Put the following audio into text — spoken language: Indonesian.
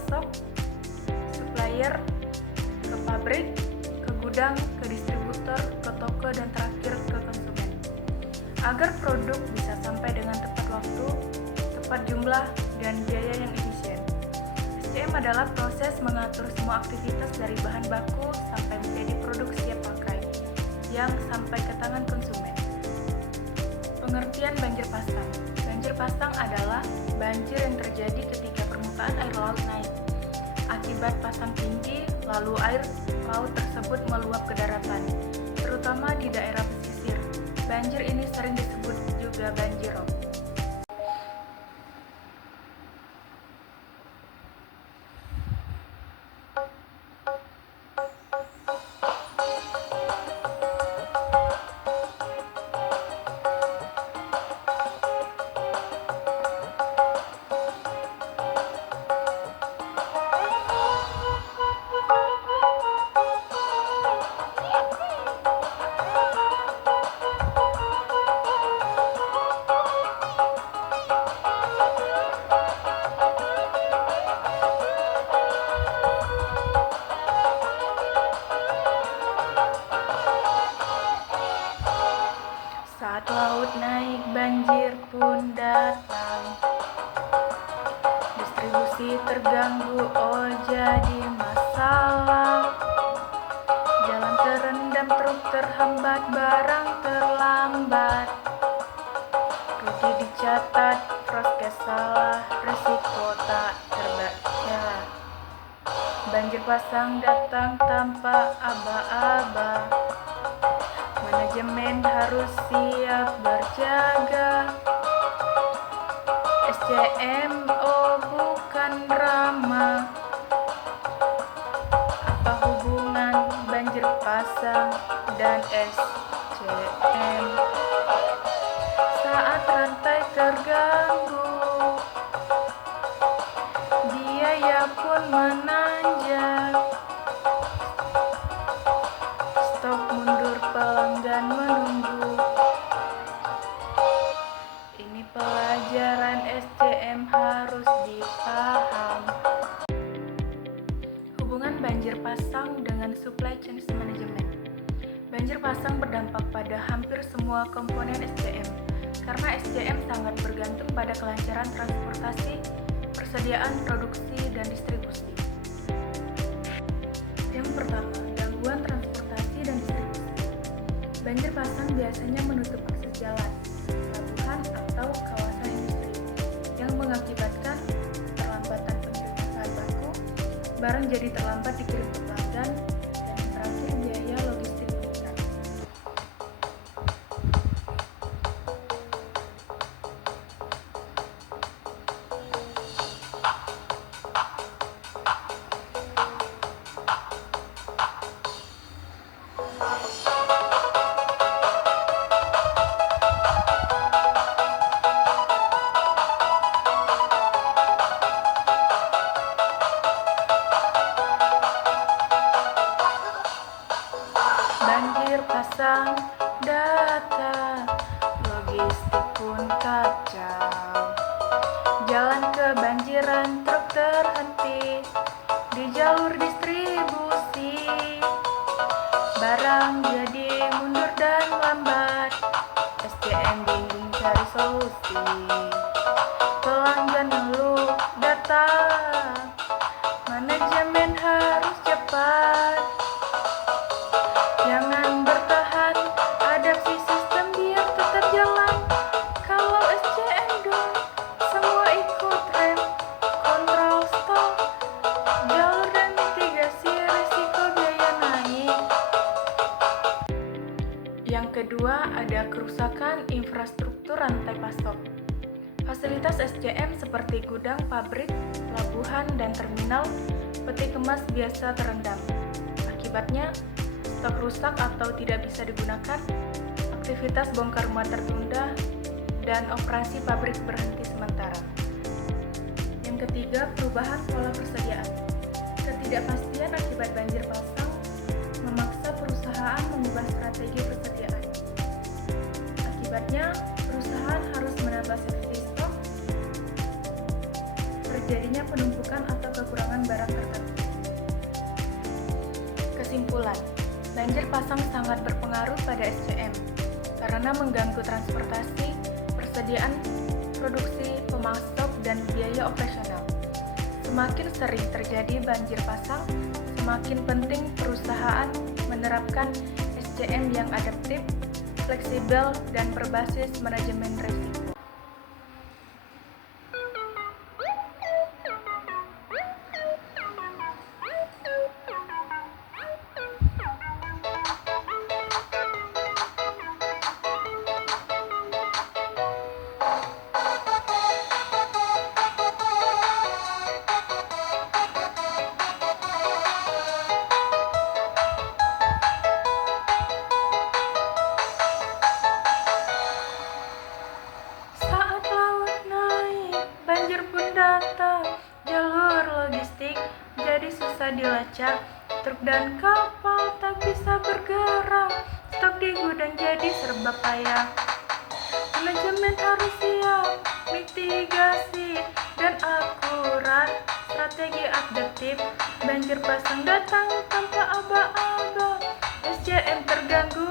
pemasok, supplier, ke pabrik, ke gudang, ke distributor, ke toko, dan terakhir ke konsumen. Agar produk bisa sampai dengan tepat waktu, tepat jumlah, dan biaya yang efisien. SCM adalah proses mengatur semua aktivitas dari bahan baku sampai menjadi produk siap pakai yang sampai ke tangan konsumen. Pengertian banjir pasang. Banjir pasang adalah banjir yang terjadi ketika permukaan air laut naik. Akibat pasang tinggi, lalu air laut tersebut meluap ke daratan, terutama di daerah pesisir. Banjir ini sering disebut juga banjir rob. Saat laut naik, banjir pun datang. Distribusi terganggu, oh jadi masalah. Jalan terendam, truk terhambat, barang terlambat. Rugi dicatat, prokes salah, resiko tak terbaca. Banjir pasang datang tanpa aba-aba. Manajemen harus siap berjaga. SCM oh bukan drama. Apa hubungan banjir pasang dan SCM? Saat rantai terganggu, biaya pun menanjak. Stok mundur, pelanggan menunggu. Ini pelajaran SCM harus dipaham. Hubungan banjir pasang dengan supply chain management. Banjir pasang berdampak pada hampir semua komponen SCM, karena SCM sangat bergantung pada kelancaran transportasi, persediaan, produksi, dan distribusi. Yang pertama, gangguan transportasi dan distribusi. Banjir pasang biasanya menutup akses jalan, pelabuhan, atau kawasan industri, yang mengakibatkan terlambatan pengiriman bahan baku, barang jadi terlambat dikirim ke pelanggan, dan yang terakhir biaya logistik meningkat. Banjir pasang datang, logistik pun kacau. Jalan kebanjiran, truk terhenti di jalur distribusi. Barang jadi mundur dan lambat, SCM bingung cari solusi. Pelanggan ngeluh datang, manajemen harus cepat. Jangan bertahan, adaptasi sistem biar tetap jalan. Kalau SCM down, semua ikut rem. Kontrol stok, jalur dan mitigasi risiko biaya naik. Yang kedua, ada kerusakan infrastruktur rantai pasok. Fasilitas SCM seperti gudang, pabrik, pelabuhan, dan terminal peti kemas biasa terendam. Akibatnya, stok rusak atau tidak bisa digunakan, aktivitas bongkar muat tertunda, dan operasi pabrik berhenti sementara. Yang ketiga, perubahan pola persediaan. Ketidakpastian akibat banjir pasang memaksa perusahaan mengubah strategi persediaan. Akibatnya, perusahaan harus menambah safety stock, terjadinya penumpukan atau kekurangan barang tertentu. Kesimpulan, banjir pasang sangat berpengaruh pada SCM karena mengganggu transportasi, persediaan produksi, pemasok, dan biaya operasional. Semakin sering terjadi banjir pasang, semakin penting perusahaan menerapkan SCM yang adaptif, fleksibel, dan berbasis manajemen risiko. Saat laut naik, banjir pun datang. Jalur logistik jadi susah dilacak. Truk dan kapal tak bisa bergerak. Stok di gudang jadi serba payah. Manajemen harus siap, mitigasi dan akurat. Strategi adaptif, banjir pasang datang tanpa aba-aba. SCM terganggu,